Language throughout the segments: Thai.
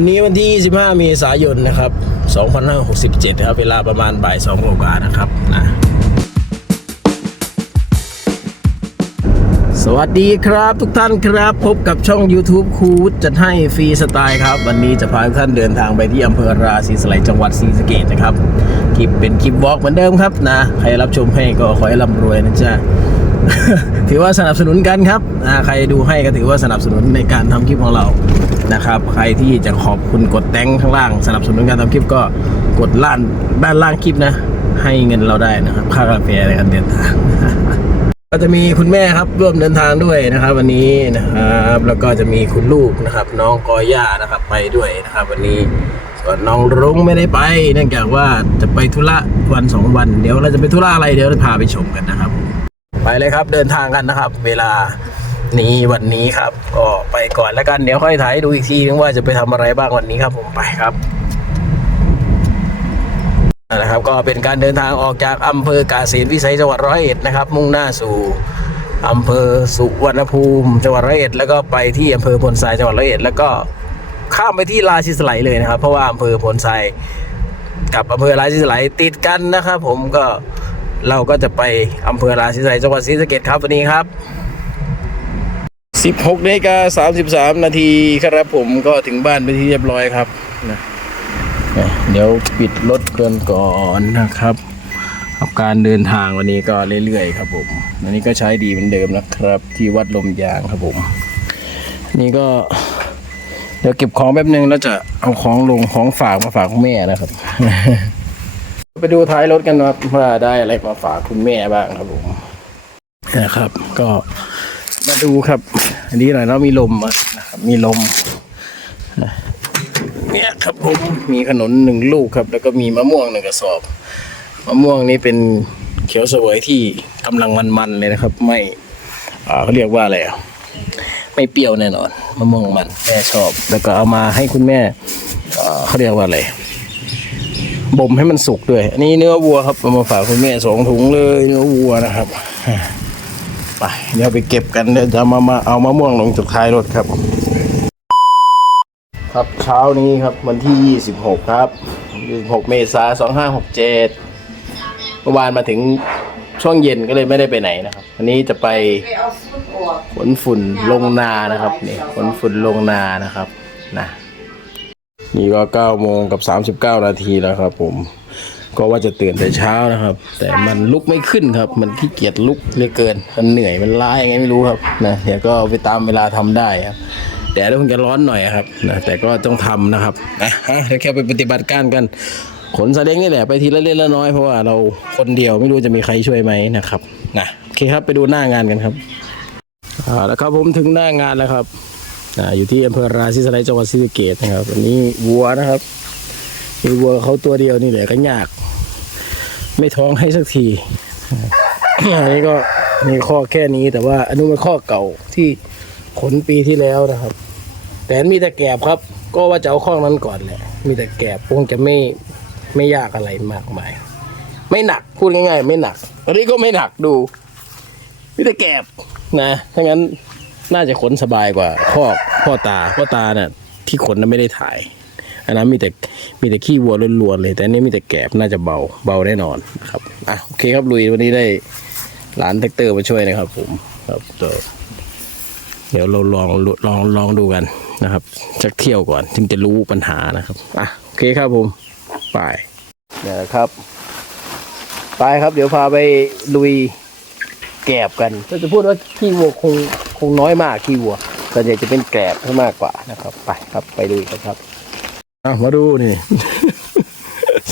วันนี้วันที่ 25 เมษายน นะครับ 2567 ครับ เวลาประมาณบ่าย2กว่านะครับนะสวัสดีครับทุกท่านครับ พบกับช่อง YouTube ครูวิจัดให้ฟรีสไตล์ครับ วันนี้จะพาทุกท่านเดินทางไปที่อำเภอราศีสไลจังหวัดศรีสะเกษนะครับ คลิปเป็นคลิปวอล์กเหมือนเดิมครับนะ ใครรับชมให้ก็ขอให้ร่ำรวยนะจ๊ะ ถือว่าสนับสนุนกันครับใครดูให้ก็ถือว่าสนับสนุนในการทำคลิปของเรานะครับ ใครที่จะขอบคุณกดแต้งข้างล่าง สนับสนุนการทำคลิปก็กดล่านด้านล่างคลิปนะ ให้เงินเราได้นะครับ ค่ากาแฟในการเดินทางก็จะมีคุณแม่ครับร่วมเดินทางด้วยนะครับ วันนี้นะครับแล้วก็จะมีคุณลูกนะครับ น้องกอย่านะครับไปด้วยนะครับ วันนี้ส่วนน้องรุ้งไม่ได้ไป เนื่องจากว่าจะไปธุระวันสองวัน เดี๋ยวเราจะไปธุระอะไรเดี๋ยวเราพาไปชมกันนะครับ ไปเลยครับเดินทางกันนะครับ เวลานี้วันนี้ครับ ก็ไปก่อนแล้วกันเดี๋ยวค่อยถ่ายดูอีกทีนึงว่าจะไปทำอะไรบ้างวันนี้ครับ ผมไปครับนะครับ ก็เป็นการเดินทางออกจากอำเภอกาฬสินวิสัยจังหวัดร้อยเอ็ดนะครับ มุ่งหน้าสู่อำเภอสุวรรณภูมิจังหวัดร้อยเอ็ดแล้วก็ไปที่อำเภอพลทรายจังหวัดร้อยเอ็ดแล้วก็ข้ามไปที่ราชิสไลเลยนะครับ เพราะว่าอำเภอพลทรายกับอำเภอราศีสไลติดกันนะครับ ผมก็ เราก็จะไปอำเภอราศีสไลยจังหวัดศรีสะเกษครับวันนี้ครับ 16นาฬิกา33 นาทีครับผมก็ถึงบ้านไปที่เรียบร้อยครับนะเดี๋ยวปิดรถกันก่อนนะครับกับการเดินทางวันนี้ก็เรื่อยๆครับผมวันนี้ก็ใช้ดีเหมือนเดิมนะครับ ที่วัดลมยางครับผม นี่ก็เดี๋ยวเก็บของแป๊บนึงแล้วจะเอาของลงของฝากมาฝากคุณแม่นะครับ ไปดูท้ายรถกันว่าว่าได้อะไรมาฝากคุณแม่บ้างครับผมนะครับ ก็มาดูครับ อันนี้หน่อยเนาะมีลมนะครับ มีลมเนี่ยครับผมมีขนมหนึ่งลูกครับ แล้วก็มีมะม่วงหนึ่งกระสอบมะม่วงนี้เป็นเขียวเสวยที่กำลังมันๆเลยนะครับ ไม่เขาเรียกว่าอะไรอะไม่เปรี้ยวแน่นอนมะม่วงมันแม่ชอบ แล้วก็เอามาให้คุณแม่เขาเรียกว่าอะไร บ่มให้มันสุกด้วย อันนี้เนื้อวัวครับเอามาฝากคุณแม่สองถุงเลยเนื้อวัวนะครับไปเดี๋ยวไปเก็บกันเดี๋ยวจะมามาเอามะม่วงลงจากท้ายรถครับ ครับเช้านี้ครับวันที่ 26 ครับ 26 เมษายน2567เมื่อวานมาถึงช่วงเย็นก็เลยไม่ได้ไปไหนนะครับ วันนี้จะไปขนฝุ่นลงนานะครับนี่ขนฝุ่นลงนานะครับนะ นี่ก็เก้าโมงกับสามสิบเก้านาทีแล้วครับ ผม ก็ว่าจะตื่นแต่เช้านะครับ แต่มันลุกไม่ขึ้นครับ มันขี้เกียจลุกเหลือเกิน มันเหนื่อยมันล้ายังไงไม่รู้ครับนะเดี๋ยวก็ไปตามเวลาทำได้ครับแต่เดี๋ยวคงจะร้อนหน่อยครับนะแต่ก็ต้องทำนะครับนะฮะเดี๋ยวแค่ไปปฏิบัติการกันขนสาเล้งนี่แหละไปทีละเล็กละน้อยเพราะว่าเราคนเดียวไม่รู้จะมีใครช่วยไหมนะครับนะโอเคครับไปดูหน้างานกันครับอ่าแล้วครับผมถึงหน้างานแล้วครับ อ่าอยู่ที่อำเภอราศีสไลจังหวัดศรีสะเกษนะครับวันนี้วัวนะครับมีวัวเขาตัวเดียวนี่แหละก็ยาก ไม่ท้องให้สักทีอันนี้ก็มีข้อแค่นี้แต่ว่าอันนู้นเป็นข้อเก่าที่ขนปีที่แล้วนะครับ แต่มีแต่แกบครับ ก็ว่าจะเอาข้อนั้นก่อนแหละมีแต่แกบคงจะไม่ไม่ยากอะไรมากมาย ไม่หนักพูดง่ายๆ ไม่หนักอันนี้ก็ไม่หนักดูมีแต่แกบนะถ้างั้น น่าจะขนสบายกว่าพ่อพ่อตาพ่อตาเนี่ยที่ขนนั้นไม่ได้ถ่าย อันนั้นมีแต่มีแต่ขี้วัวล้วนๆเลย แต่อันนี้มีแต่แกบน่าจะเบาเบาแน่นอนนะครับอะโอเคครับลุยวันนี้ได้หลานแท็กเตอร์มาช่วยนะครับผมครับเดี๋ยวเดี๋ยวเราลองลองลองดูกันนะครับจักเที่ยวก่อนถึงจะรู้ปัญหานะครับอะโอเคครับผมไปเนี่ยนะครับ ไปครับ เดี๋ยวพาไปลุย แกบกันก็จะพูดว่าขี้วัวคงคงน้อยมากขี้วัวส่วนใหญ่จะเป็นแกบมากกว่านะครับ ไปครับไปดูกันครับเอามาดูนี่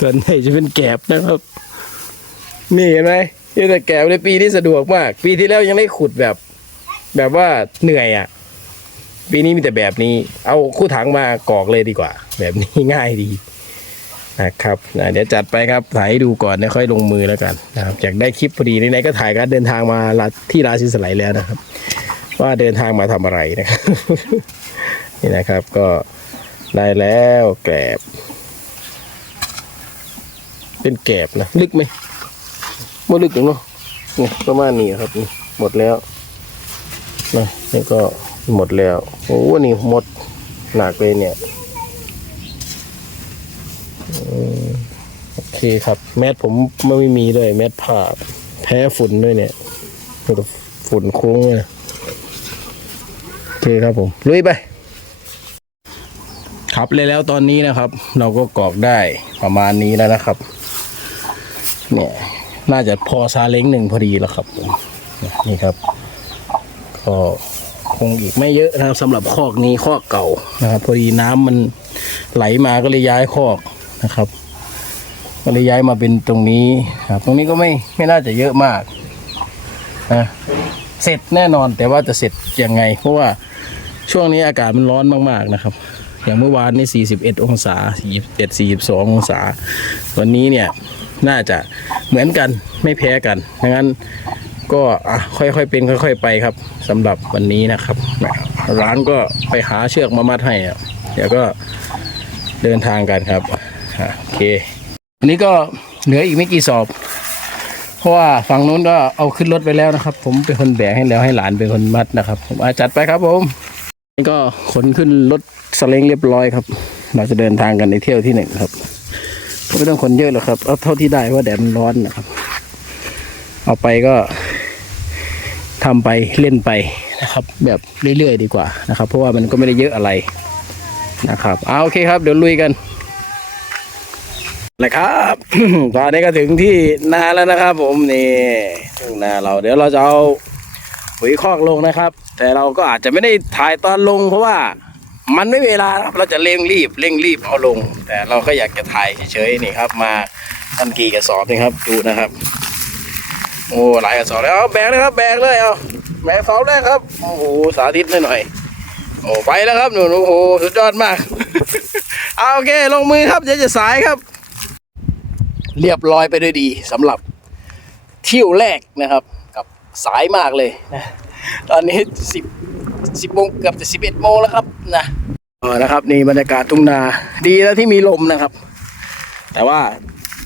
ส่วนใหญ่จะเป็นแกบนะครับ นี่เห็นไหมนี่แต่แกบในปีนี้สะดวกมาก ปีที่แล้วยังได้ขุดแบบ แบบว่าเหนื่อยอะ ปีนี้มีแต่แบบนี้ เอาคู่ถังมากรอกเลยดีกว่า แบบนี้ง่ายดี นะครับเดี๋ยวจัดไปครับถ่ายให้ดูก่อนแล้วค่อยลงมือแล้วกันนะครับอยากได้คลิปพอดีไหนๆก็ถ่ายการเดินทางมาที่ราชิสไลแล้วนะครับ ว่าเดินทางมาทำอะไรนะครับนี่นะครับก็ได้แล้วแกลบเป็นแกลบนะลึกไหมไม่ลึกอย่างเนาะนี่ประมาณนี้ครับนี่หมดแล้วนะนี่ก็หมดแล้วโอ้นี่หมดหนักเลยเนี่ย โอเคครับ แมสผมไม่มีด้วยแมสผ้าแพ้ฝุ่นด้วยเนี่ยฝุ่นโค้งเลยโอเคครับผมลุยไป ครับเลยแล้วตอนนี้นะครับ เราก็กรอกได้ประมาณนี้แล้วนะครับ เนี่ยน่าจะพอซาเล้งหนึ่งพอดีแล้วครับนี่ครับ ก็คงอีกไม่เยอะนะครับสำหรับคอกนี้คอกเก่านะครับ พอดีน้ำมันไหลมาก็เลยย้ายคอก นะครับก็เลยย้ายมาเป็นตรงนี้ครับตรงนี้ก็ไม่ไม่น่าจะเยอะมากนะเสร็จแน่นอนแต่ว่าจะเสร็จยังไง เพราะว่าช่วงนี้อากาศมันร้อนมาก ๆนะครับ อย่างเมื่อวานนี่41 องศา41 42 องศา วันนี้เนี่ยน่าจะเหมือนกันไม่แพ้กันดังนั้นก็อะค่อยๆเป็นค่อย ๆ ไปครับสำหรับวันนี้นะครับ ร้านก็ไปหาเชือกมามัดให้เดี๋ยวก็เดินทางกันครับ อะโอเค อันนี้ก็เหลืออีกไม่กี่สอบ เพราะว่าฝั่งนู้นก็เอาขึ้นรถไปแล้วนะครับ ผมเป็นคนแบกให้แล้วให้หลานเป็นคนมัดนะครับ ผมอาจัดไปครับผมนี่ก็ขนขึ้นรถสเล้งเรียบร้อยครับ เราจะเดินทางกันในเที่ยวที่หนึ่งครับไม่ต้องขนเยอะหรอกครับเอาเท่าที่ได้เพราะแดดมันร้อนนะครับ เอาไปก็ทำไปเล่นไปนะครับ แบบเรื่อยๆดีกว่านะครับ เพราะว่ามันก็ไม่ได้เยอะอะไรนะครับเอาโอเคครับ เดี๋ยวลุยกัน นะครับตอนนี้ก็ถึงที่นาแล้วนะครับ ผมนี่ถึงนาเราเดี๋ยวเราจะเอาปุ๋ยคอกลงนะครับ แต่เราก็อาจจะไม่ได้ถ่ายตอนลง เพราะว่ามันไม่เวลาครับเราจะเร่งรีบเร่งรีบเอาลง แต่เราก็อยากจะถ่ายเฉยๆนี่ครับ มาทันกี่กระสอบนี่ครับดูนะครับ โอ้หลายกระสอบแล้วเอาแบกเลยครับ แบกเลยเอาแบกเสาแรกครับโอ้โหสาธิตหน่อยๆโอ้ไปแล้วครับหนูโอ้โหสุดยอดมากเอาโอเคลงมือครับเดี๋ยวจะสายครับ เรียบร้อยไปด้วยดีสำหรับเที่ยวแรกนะครับ กับสายมากเลยนะตอนนี้สิบสิบโมงเกือบจะสิบเอ็ดโมงแล้วครับนะเออนะครับนี่บรรยากาศทุ่งนาดีแล้วที่มีลมนะครับ แต่ว่า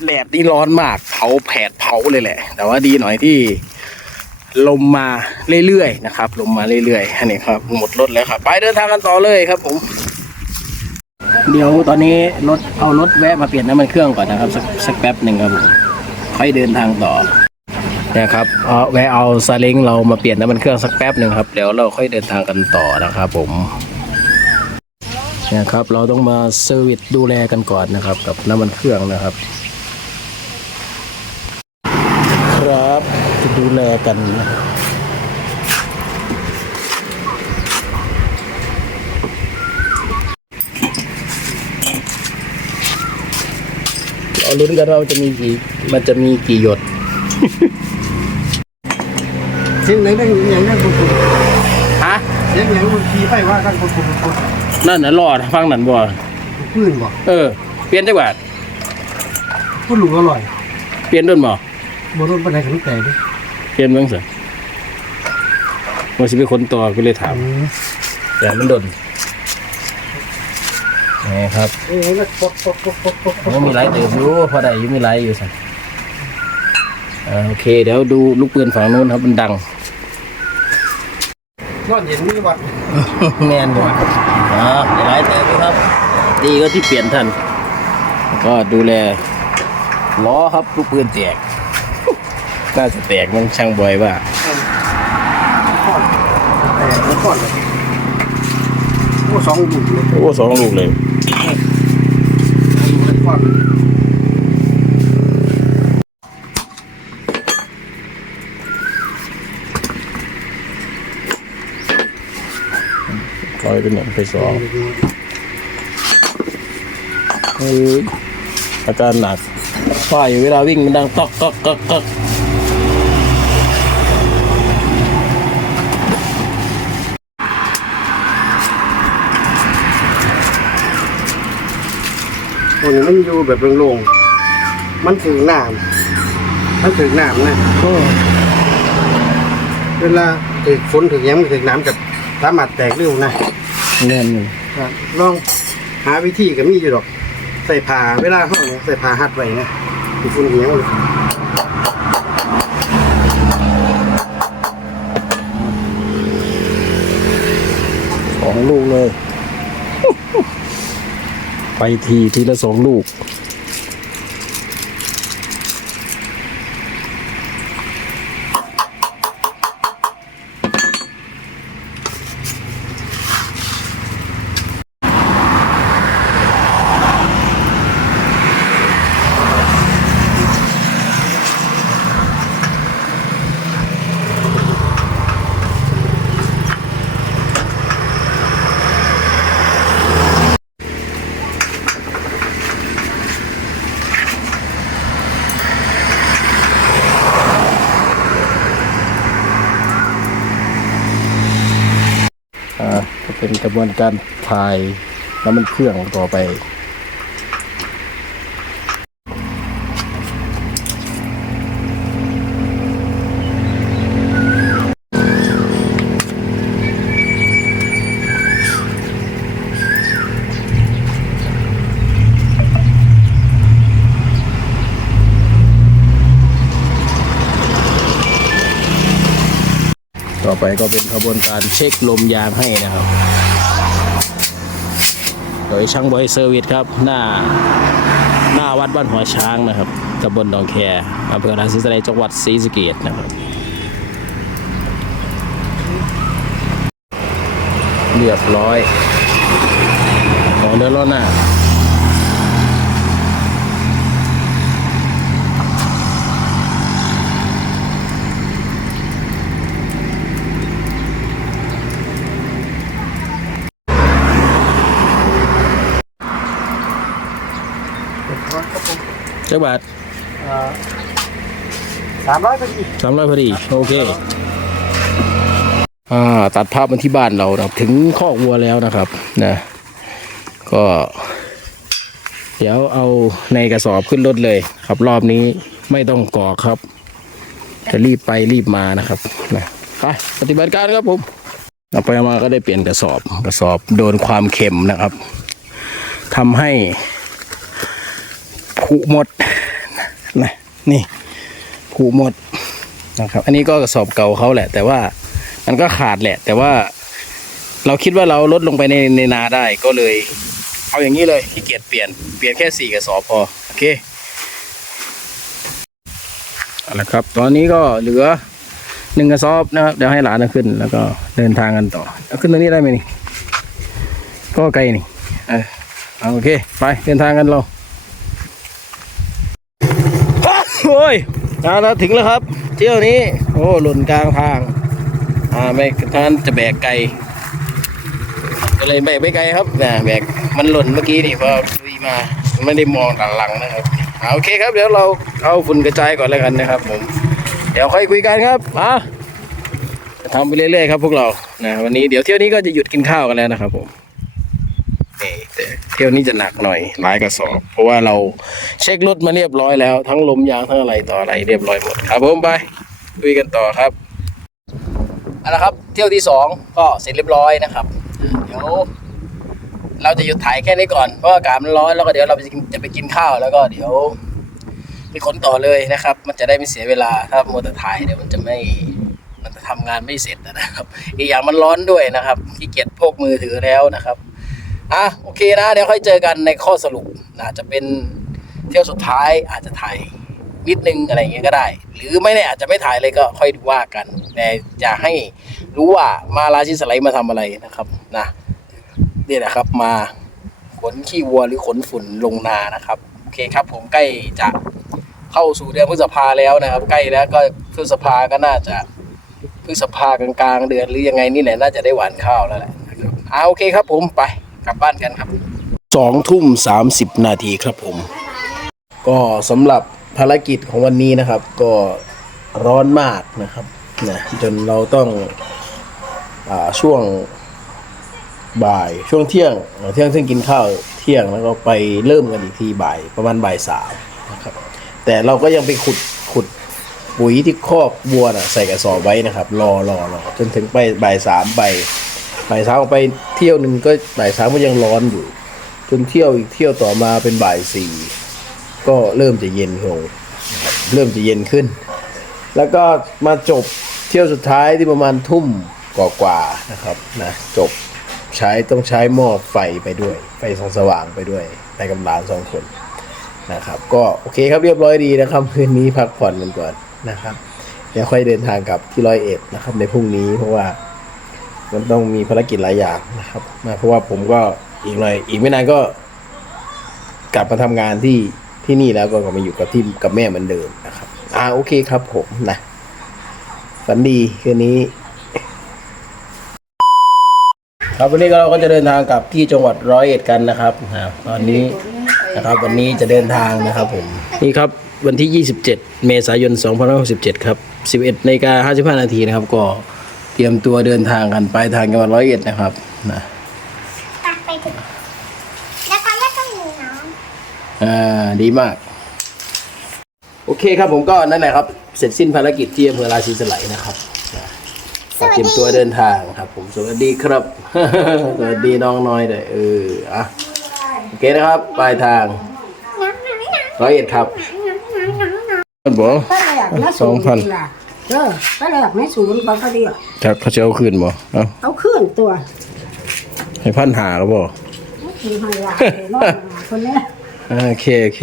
แดดนี่ร้อนมากเผาแผดเผาเลยแหละ แต่ว่าดีหน่อยที่ลมมาเรื่อยๆนะครับ ลมมาเรื่อยๆอันนี้ครับ หมดรถแล้วครับ ไปเดินทางกันต่อเลยครับผม เดี๋ยวตอนนี้รถเอารถแวะมาเปลี่ยนน้ำมันเครื่องก่อนนะครับ สักสักแป๊บหนึ่งครับผมค่อยเดินทางต่อนะครับเอาแวะเอาซาเล้งเรามาเปลี่ยนน้ำมันเครื่องสักแป๊บหนึ่งครับเดี๋ยวเราค่อยเดินทางกันต่อนะครับผมเนี่ยครับเราต้องมาเซอร์วิสดูแลกันก่อนนะครับ กับน้ำมันเครื่องนะครับ ครับจะดูแลกันนะครับ เรา ลุ้นกันว่ามันจะมีกี่มันจะมีกี่หยดเสียงไหนได้อย่างนั้นคนคนฮะเสียงอย่างคนขี่ไปว่ากันคนคนคนนั่นน่ะรอดฟังนั่นบ่พื้นบ่เออเปลี่ยนจังหวัดพูดลุงอร่อย เปลี่ยนด้วยบ่บนรถบันไดขันแต่ดิเปลี่ยนเบ้างสิว่าสิเป็นคนตัวก็เลยถามแต่มันโดน นี่ครับเอ้ยแล้วปดปดปดปดปดปดมันมีไลท์เติมอยู่พอได้อยู่มีไลท์อยู่สิอ่าโอเค เดี๋ยวดูลูกปืนฝั่งนู้นครับมันดังนอนเย็นมีวัดแมนบ่อ่าหลายแต่ครับ ดีก็ที่เปลี่ยนทันแล้วก็ดูแลล้อครับลูกปืนแตกน่าจะแตกมันช่างบ่อยว่าก่อนแต่แล้วก่อนเลยโอ้สองลูกเลยโอ้สองลูกเลย ก่อนร้อยเป็นหนึ่งไปสองเอออาการหนักฝ่ายเวลาวิ่งมันดังตอกตอกตอกตอก ตัวนี้มันอยู่แบบโล่งๆมันถึงน้ำมันถึงน้ำนะโอ้เวลาถึงฝนถึงยังถึงน้ำกับสามารถแตกเร็วนะแน่นอยู่ครับลองหาวิธีก็มีอยู่ดอก ใส่ผ้าเวลาห้องเนี่ยใส่ผ้าหัดไว้นะถึงฝุ่นเหี่ยวเลยสองลูกเลย ไปทีทีละสองลูก อ่ก็เป็นกระบวนการถ่ายน้ำมันเครื่องต่อไป ไปก็เป็นกระบวนการเช็คลมยางให้นะครับ โดยช่างบอยเซอร์วิสครับ หน้าหน้าวัดบ้านหัวช้างนะครับตำบลดองแคอำเภอราศีสไลยจังหวัดศรีสะเกษนะครับ เรียบร้อยขอเดินรถหน้า จ้าบาทสามร้อยพอดีสามร้อยพอดี โอเค อ่า ตัดภาพมาที่บ้านเรานะครับ ถึงคอกวัวแล้วนะครับ นะ ก็ เดี๋ยวเอาในกระสอบขึ้นรถเลย ครับ รอบนี้ไม่ต้องกรอกครับ จะรีบไปรีบมานะครับ นะไปปฏิบัติการครับผมเอาไปเอามาก็ได้เปลี่ยนกระสอบ กระสอบโดนความเค็มนะครับทำให้ ผุหมดนะนี่ผุหมดนะครับ อันนี้ก็กระสอบเก่าเขาแหละ แต่ว่ามันก็ขาดแหละ แต่ว่าเราคิดว่าเราลดลงไปในในนาได้ก็เลย เอาอย่างนี้เลยขี้เกียจเปลี่ยนเปลี่ยนแค่สี่กระสอบพอโอเคเอาละครับ ตอนนี้ก็เหลือหนึ่งกระสอบนะครับเดี๋ยวให้หลานขึ้น แล้วก็เดินทางกันต่อเอาขึ้นตรงนี้ได้ไหมนี่ก็ไกลนี่เออโอเค ไปเดินทางกันเรา โอ้ยเอาเราถึงแล้วครับ เที่ยวนี้ โอ้หล่นกลางทาง อ่าไม่ท่านจะแบกไกลก็เลยแบกไม่ไกลครับนะแบกมันหล่นเมื่อกี้นี่พอลุยมาไม่ได้มองด้านหลังนะครับอ่าโอเคครับเดี๋ยวเราเอาฝุ่นกระจายก่อนแล้วกันนะครับผมเดี๋ยวค่อยคุยกันครับมาทำไปเรื่อยๆครับพวกเรานะวันนี้เดี๋ยวเที่ยวนี้ก็จะหยุดกินข้าวกันแล้วนะครับผม นี่แต่เที่ยวนี้จะหนักหน่อยหลายกระสอบ เพราะว่าเราเช็ครถมาเรียบร้อยแล้ว ทั้งลมยางทั้งอะไรต่ออะไรเรียบร้อยหมดครับผมไปคุยกันต่อครับเอาละครับ เที่ยวที่สองก็เสร็จเรียบร้อยนะครับเดี๋ยวเราจะหยุดถ่ายแค่นี้ก่อนเพราะอากาศมันร้อนแล้วก็เดี๋ยวเราจะจะไปกินข้าวแล้วก็เดี๋ยวไปขนต่อเลยนะครับ มันจะได้ไม่เสียเวลาถ้ามัวแต่ถ่ายเดี๋ยวมันจะไม่มันจะทำงานไม่เสร็จนะครับ อีกอย่างมันร้อนด้วยนะครับขี้เกียจพกมือถือแล้วนะครับ อะโอเคนะ เดี๋ยวค่อยเจอกันในข้อสรุปอาจะเป็นเที่ยวสุดท้ายอาจจะถ่ายนิดนึงอะไรอย่างเงี้ยก็ได้ หรือไม่แน่อาจจะไม่ถ่ายเลยก็ค่อยว่ากัน แต่อยากให้รู้ว่ามาราชิสไลด์มาทำอะไรนะครับนะนี่แหละครับมาขนขี้วัวหรือขนฝุ่นลงนานะครับโอเคครับ ผมใกล้จะเข้าสู่เดือนพฤษภาแล้วนะครับ ใกล้แล้วก็พฤษภาก็น่าจะพฤษภากลางๆ เดือนหรือยังไงนี่แหละน่าจะได้หวานข้าวแล้วแหละอ่าโอเคครับผมไป กลับบ้านกันครับสองทุ่มสามสิบนาทีครับผม ก็สำหรับภารกิจของวันนี้นะครับ ก็ร้อนมากนะครับนะจนเราต้องอช่วงบ่ายช่วงเที่ยงเที่ยงซึ่งกินข้าวเที่ยงแล้วก็ไปเริ่มกันอีกทีบ่ายประมาณบ่ายสามนะครับแต่เราก็ยังไปขุดขุดปุ๋ยที่คอกวัวนะใส่กระสอบไว้นะครับ รอรอรอจนถึงไปบ่ายสามไป บ่ายสามออกไปเที่ยวหนึ่งก็บ่ายสามก็ยังร้อนอยู่ จนเที่ยวอีกเที่ยวต่อมาเป็นบ่ายสี่ก็เริ่มจะเย็นลงเริ่มจะเย็นขึ้น แล้วก็มาจบเที่ยวสุดท้ายที่ประมาณทุ่มกว่าๆนะครับนะจบใช้ต้องใช้หม้อไฟไปด้วย ไฟส่องสว่างไปด้วยไปกำลานสองคนนะครับ ก็โอเคครับเรียบร้อยดีนะครับคืนนี้พักผ่อนกันก่อนนะครับเดี๋ยวค่อยเดินทางกลับที่ร้อยเอ็ดนะครับในพรุ่งนี้เพราะว่า มันต้องมีภารกิจหลายอย่างนะครับนะเพราะว่าผมก็อีกหน่อยอีกไม่นานก็ กลับมาทำงานที่ที่นี่แล้วก็กลับมาอยู่กับที่กับแม่เหมือนเดิมนะครับ อ่าโอเคครับผมนะฝันดีคืนนี้ ครับวันนี้เราก็จะเดินทางกลับที่จังหวัดร้อยเอ็ดกันนะครับอ่าตอนนี้นะครับ วันนี้จะเดินทางนะครับผมนี่ครับวันที่ 27 เมษายน 2567 ครับ 11นาฬิกา55นาทีนะครับ ก็ รียมตัวเดินทางกันไปทางจังหวัดร้อยเอ็ดนะครับนะถึงแล้วก็แล้วก็มีน้อ่าดีมาก โอเคครับผมก็นั่นแหละครับ เสร็จสิ้นภารกิจที่อำเภอราศีสไลยนะครับนะก็เตรียมตัวเดินทางครับ ผมสวัสดีครับ สวัสดีน้องน้อยเลยเอออะโอเคนะครับปลายทางำน้ำน้ำน้ำร้อยเอ็ดครับน้ำน้ำ น้ำน้ำท่านบอกก็แรกนะสองพันล่ะเออก็แรกไม่ศูนย์เขาก็เดียวครับเขาจะเอาคืนบ่เอาเอาขึ้นตัวให้พันหาก็บ่คือให้ลาไปนอนหาคนเนี้ยอ่าโอเคโอเค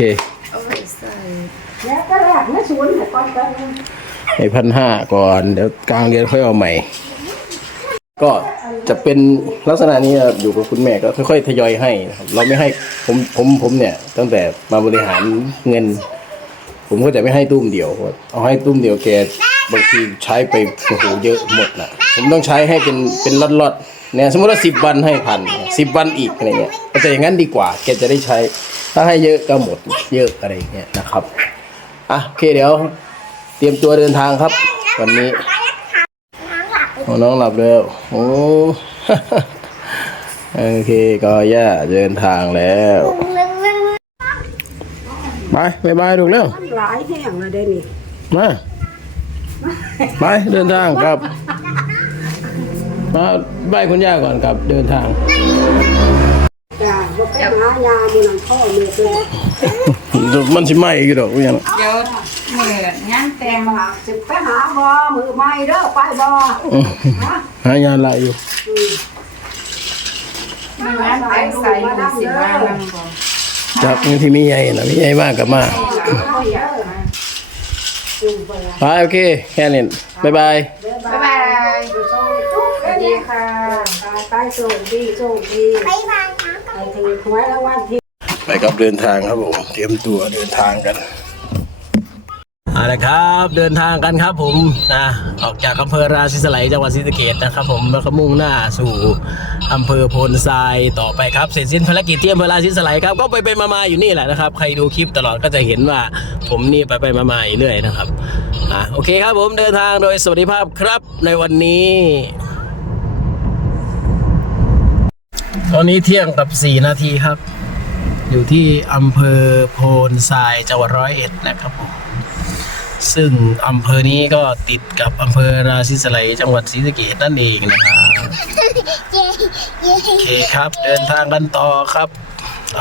แล้วก็แรกไม่ศูนย์แต่ก่อนก็ให้พันห้าก่อนเดี๋ยวกลางเดือนค่อยเอาใหม่ ก็จะเป็นลักษณะนี้นะครับอยู่กับคุณแม่ก็ค่อยๆทยอยให้นะครับเราไม่ให้ผมผมผมเนี่ย ตั้งแต่มาบริหารเงิน ผมก็จะไม่ให้ตุ้มเดียวเอาให้ตุ้มเดียวแก บางทีใช้ไปโอ้โหเยอะหมดนะผมต้องใช้ให้เป็นเป็นล็อตๆเนี่ยสมมติว่าสิบวันให้พันสิบวันอีกอะไรเงี้ยก็จะอย่างนั้นดีกว่าแกจะได้ใช้ถ้าให้เยอะก็หมดเยอะอะไรอย่างเงี้ยนะครับอะโอเคเดี๋ยว เตรียมตัวเดินทางครับ วันนี้น้ำหลับไปโอ้น้องหลับแล้วโอ้โอเคก็ย่าเดินทางแล้วลึงลึงไปบายบายถูกแล้วมันหลายแห่งเลยได้นี่มา ไปเดินทางครับมาบายคุณย่าก่อนครับเดินทาง จ้าบ่ไปหายามือนังพ่อเมียเลยมันสิไหมอีกดอกว่าหยังเดี๋ยวเมื่องานแต่งมาสิไปหาบ่มือไม่เด้อไปบ่อื้อหายาหลายอยู่เมื่องานแต่งใส่หนูสิว่านั่งบ่จับที่มีใหญ่นะมีใหญ่มากกับมาเขา อยากมาไปโอเค แค่นี้บายบาย บ๊ายบายสวัสดีค่ะไปส่งดีส่งดีไปบายน้ำไปถือหวยรางวัลที่ ไปกับเดินทางครับผม เตรียมตัวเดินทางกัน เอาละครับเดินทางกันครับผมนะออกจากอำเภอราศีสไลจังหวัดศรีสะเกษนะครับ ผมแล้วก็มุ่งหน้าสู่อำเภอโพนทรายต่อไปครับเสร็จสิ้นภารกิจที่อำเภอราศีสไลครับก็ไปไปมาๆอยู่นี่แหละนะครับ ใครดูคลิปตลอดก็จะเห็นว่าผมนี่ไปไปมาๆเรื่อยนะครับอะโอเคครับผมเดินทางโดยสวัสดิภาพครับในวันนี้ ตอนนี้เที่ยงกับ 4 นาทีครับ อยู่ที่อำเภอโพนทรายจังหวัดร้อยเอ็ดนะครับผม ซึ่งอำเภอนี้ก็ติดกับอำเภอราศีสไลยจังหวัดศรีสะเกษนั่นเองนะครับเย้เย้โอเคครับเดินทางกันต่อครับ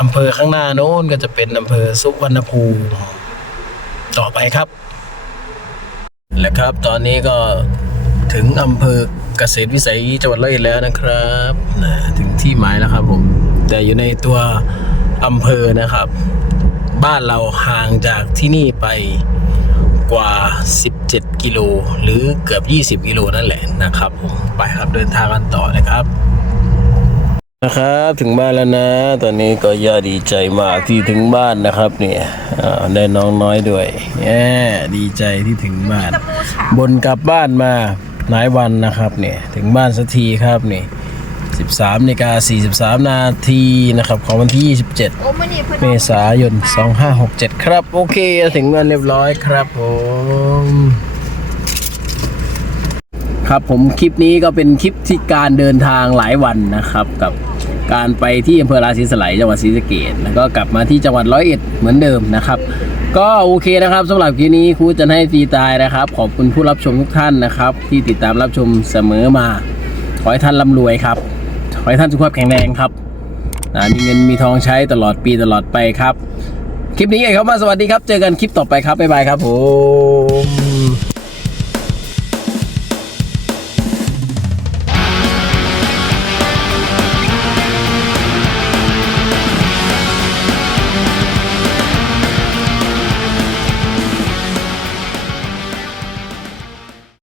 อำเภอข้างหน้าโน้นก็จะเป็นอำเภอสุวรรณภูมิต่อไปครับ และครับตอนนี้ก็ถึงอำเภอเกษตรวิสัยจังหวัดร้อยเอ็ดแล้วนะครับนะถึงที่หมายแล้วครับผมแต่อยู่ในตัวอำเภอนะครับ บ้านเราห่างจากที่นี่ไป กว่า 17 กิโลหรือเกือบ 20 กิโลนั่นแหละนะครับผมไปครับเดินทางกันต่อเลยครับนะครับถึงบ้านแล้วนะ ตอนนี้ก็ย่าดีใจมากที่ถึงบ้านนะครับเนี่ยอ่าได้น้องน้อยด้วยแย่ดีใจที่ถึงบ้าน บนกลับบ้านมาหลายวันนะครับเนี่ยถึงบ้านสักทีครับนี่ 13นาฬิกา43 นาทีนะครับของวันที่ 27 เมษายน 2567 ครับ โอเค ถึงกันเรียบร้อยครับผมครับผมคลิปนี้ก็เป็นคลิปที่การเดินทางหลายวันนะครับกับการไปที่อำเภอราศีสไลยจังหวัดศรีสะเกษแล้วก็กลับมาที่จังหวัดร้อยเอ็ดเหมือนเดิมนะครับ ก็โอเคนะครับสำหรับคลิปนี้ครูจะให้ฟรีตายนะครับ ขอบคุณผู้รับชมทุกท่านนะครับ ที่ติดตามรับชมเสมอมา ขอให้ท่านร่ำรวยครับขอ ให้ท่านสุขภาพแข็งแรงครับอ่ามีเงินมีทองใช้ตลอดปีตลอดไปครับ คลิปนี้ไองครับมาสวัสดีครับ เจอกันคลิปต่อไปครับบ๊ายบายครับผม